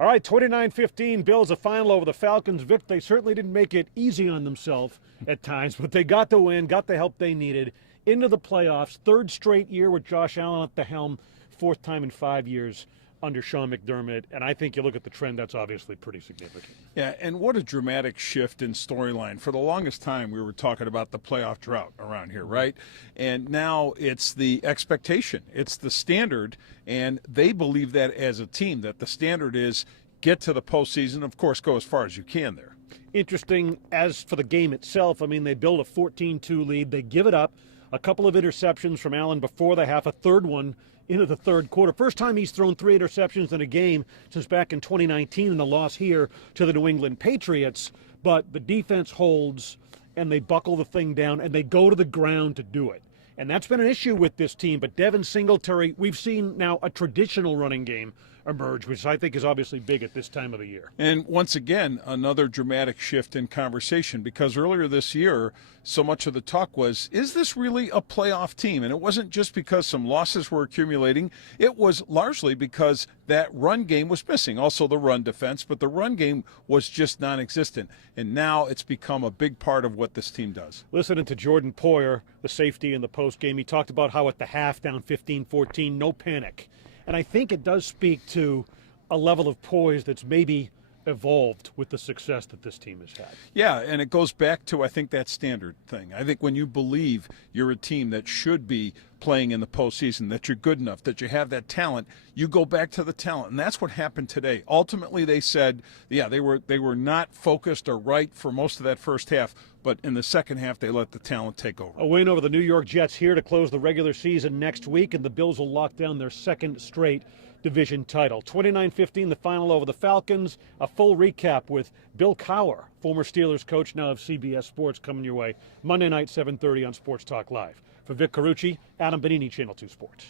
All right, 29-15, Bills a final over the Falcons. Vic, they certainly didn't make it easy on themselves at times, but they got the win, got the help they needed, into the playoffs. Third straight year with Josh Allen at the helm, fourth time in 5 years under Sean McDermott, and I think you look at the trend, that's obviously pretty significant. Yeah, and what a dramatic shift in storyline. For the longest time, we were talking about the playoff drought around here, right? And now it's the expectation, it's the standard, and they believe that as a team, that the standard is get to the postseason, of course, go as far as you can there. Interesting, as for the game itself, I mean, they build a 14-2 lead, they give it up, a couple of interceptions from Allen before the half, a third one into the third quarter. First time he's thrown 3 interceptions in a game since back in 2019 in the loss here to the New England Patriots. But the defense holds, and they buckle the thing down, and they go to the ground to do it. And that's been an issue with this team. But Devin Singletary, we've seen now a traditional running game emerge, which I think is obviously big at this time of the year. And once again, another dramatic shift in conversation, because earlier this year, so much of the talk was, is this really a playoff team? And it wasn't just because some losses were accumulating. It was largely because that run game was missing, also the run defense, but the run game was just non-existent. And now it's become a big part of what this team does. Listening to Jordan Poyer, the safety in the postgame, he talked about how at the half, down 15-14, no panic. And I think it does speak to a level of poise that's maybe evolved with the success that this team has had. Yeah, and it goes back to, I think, that standard thing. I think when you believe you're a team that should be playing in the postseason, that you're good enough, that you have that talent, you go back to the talent. And that's what happened today. Ultimately, they said, yeah, they were not focused or right for most of that first half, but in the second half, they let the talent take over. A win over the New York Jets here to close the regular season next week, and the Bills will lock down their second straight division title. 29-15, the final over the Falcons. A full recap with Bill Cowher, former Steelers coach, now of CBS Sports, coming your way Monday night, 7:30 on Sports Talk Live. For Vic Carucci, Adam Benigni, Channel 2 Sports.